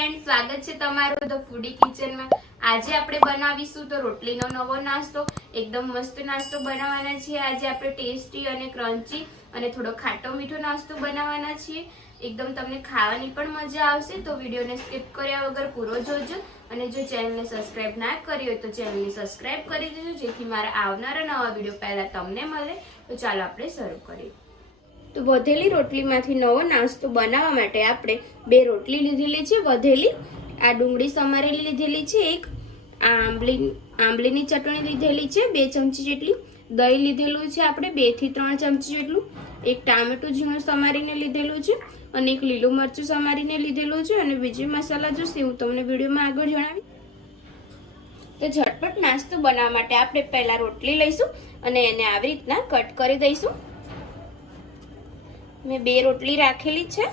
Friends, स्वागत है तमारो the foodie kitchen में। आज આપણે બનાવીશું તો રોટલીનો નવો નાસ્તો। એકદમ મસ્ત નાસ્તો બનાવવાના છે। આજે આપણે ટેસ્ટી અને ક્રન્ચી અને થોડો ખાટો મીઠો નાસ્તો બનાવવાના છે। એકદમ તમને ખાવાની પણ મજા આવશે। તો વિડિયોને સ્કીપ કર્યા વગર પૂરો જોજો અને જો ચેનલને સબસ્ક્રાઇબ ના કરી હોય તો ચેનલને સબસ્ક્રાઇબ કરી દેજો જેથી મારા આવનારા નવા વિડિયો પહેલા તમને મળે। તો ચાલો આપણે શરૂ કરીએ। तो વધેલી રોટલીમાંથી નવો નાસ્તો બનાવવા માટે આપણે બે રોટલી લીધેલી છે વધેલી, આ ડુંગળી સમારેલી લીધેલી છે, એક આંબલીની ચટણી લીધેલી છે 2 ચમચી જેટલી, દહીં લીધેલું છે આપણે 2 થી 3 ચમચી જેટલું, એક ટામેટું ઝીણું સમારીને લીધેલું છે અને એક લીલું મરચું સમારીને લીધેલું છે અને બીજો મસાલા જોશે હું તમને વિડિયોમાં આગળ જણાવી। તો ઝટપટ નાસ્તો બનાવવા માટે આપણે પહેલા રોટલી લઈશું અને એને આવી રીતના કટ કરી દઈશું। मैं 2 रोटली राखेली छे।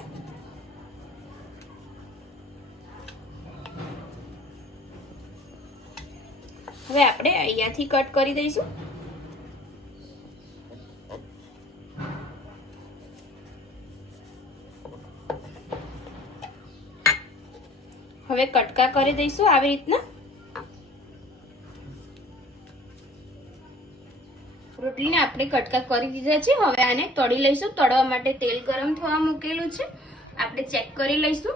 હવે આપણે અહીંયાથી કટ કરી દઈશું। હવે કટકા કરી દઈશું આવી રીતના। રોટલીને આપણે કટકા કરી દીધા છે। હવે આને તળી લઈશું। તળવા માટે તેલ ગરમ થવા મૂકેલું છે। આપણે ચેક કરી લઈશું।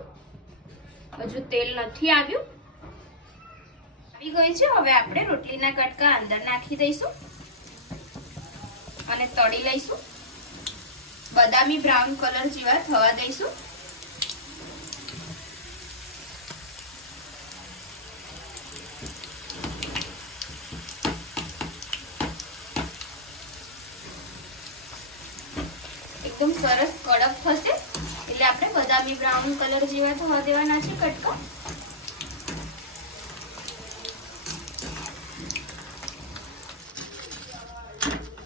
હજુ તેલ નથી આવ્યું, આવી ગયું છે। હવે આપણે રોટલીના કટકા અંદર નાખી દઈશું અને તળી લઈશું। બદામી બ્રાઉન કલર જેવા થવા દઈશું। एकदम सरस कड़क थशे એટલે આપણે બદામી બ્રાઉન કલર જેવા થવા દેવાના છે કટકા।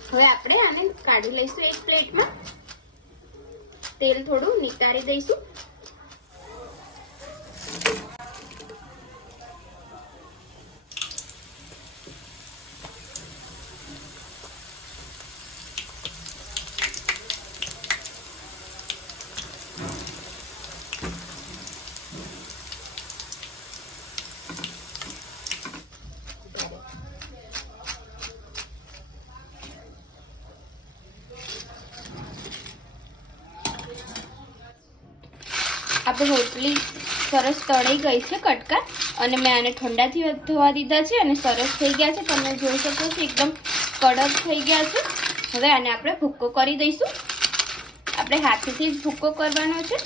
હવે આપણે આને કાઢી લઈશું એક પ્લેટમાં। તેલ થોડું નિતારી દઈશું। આપણે રોટલી સરસ તળી ગઈ છે કટકા અને મેં આને ઠંડા થવા દીધા છે અને સરસ થઈ ગયા છે। તમે જોઈ શકો છો એકદમ કડક થઈ ગયા છે। હવે આને આપણે ભૂક્કો કરી દઈશું। આપણે હાથેથી જ ભૂક્કો કરવાનો છે।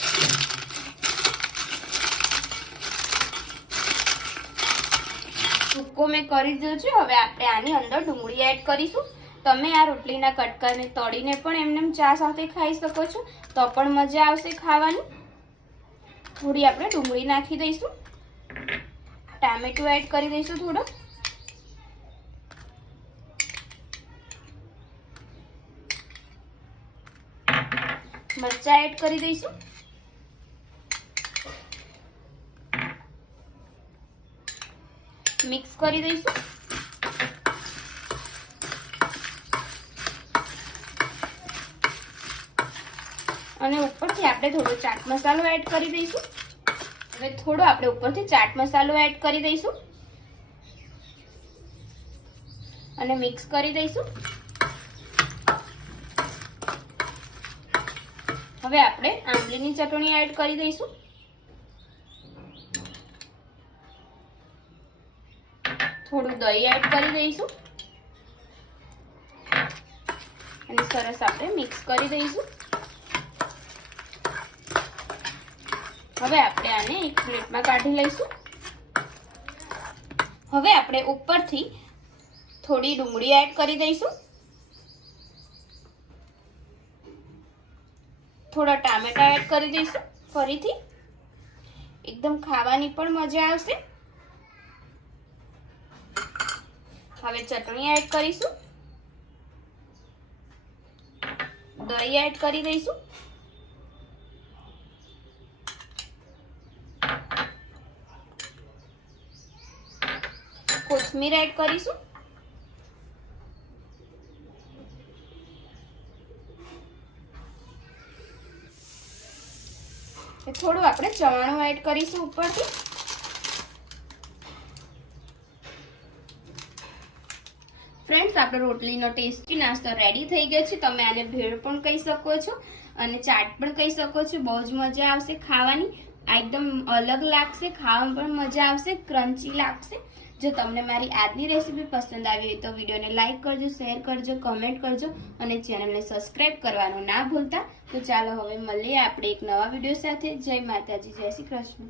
ભૂક્કો મેં કરી દીધો છે। હવે આપણે આની અંદર ડુંગળી એડ કરીશું। તમે આ રોટલીના કટકાને તળીને પણ એમને ચા સાથે ખાઈ શકો છો તો પણ મજા આવશે ખાવાની। थोड़ी આપણે ડુંગળી નાખી દઈશું। ટામેટું એડ કરી દઈશું થોડો, મરચાં એડ કરી દઈશું, મિક્સ કરી દઈશું અને ઉપરથી આપણે થોડો ચાટ મસાલો એડ કરી દઈશું। હવે થોડો આપણે ઉપરથી ચાટ મસાલો એડ કરી દઈશું અને મિક્સ કરી દઈશું। હવે આપણે આંબલીની ચટણી એડ કરી દઈશું। થોડું દહીં એડ કરી દઈશું અને સરસ આપણે મિક્સ કરી દઈશું। હવે આપણે આને એક પ્લેટમાં કાઢી લઈશું। હવે આપણે ઉપરથી થોડી ડુંગળી એડ કરી દઈશું, થોડા ટામેટા એડ કરી દઈશું ફરીથી। એકદમ ખાવાની પણ મજા આવશે। હવે ચટણી એડ કરીશું, દહીં એડ કરી દઈશું, કોથમીર એડ કરીશું, થોડું આપણે ચવાણું એડ કરીશું ઉપરથી. ફ્રેન્ડ્સ, આપણો રોટલીનો ટેસ્ટી નાસ્તો રેડી થઈ ગયો છે. તમે આને ભેળ પણ કહી શકો છો અને ચાટ પણ કહી શકો છો. બહુ જ મજા આવશે ખાવાની. આ એકદમ અલગ લાગશે, ખાવામાં પણ મજા આવશે, ક્રન્ચી લાગશે. જો તમને મારી આજની રેસીપી પસંદ આવી હોય તો વિડીયોને લાઈક કરજો, શેર કરજો, કમેન્ટ કરજો અને ચેનલને સબસ્ક્રાઇબ કરવાનું ના ભૂલતા. તો ચાલો હવે મળીએ આપણે એક નવા વિડીયો સાથે. જય માતાજી, જય શ્રી કૃષ્ણ.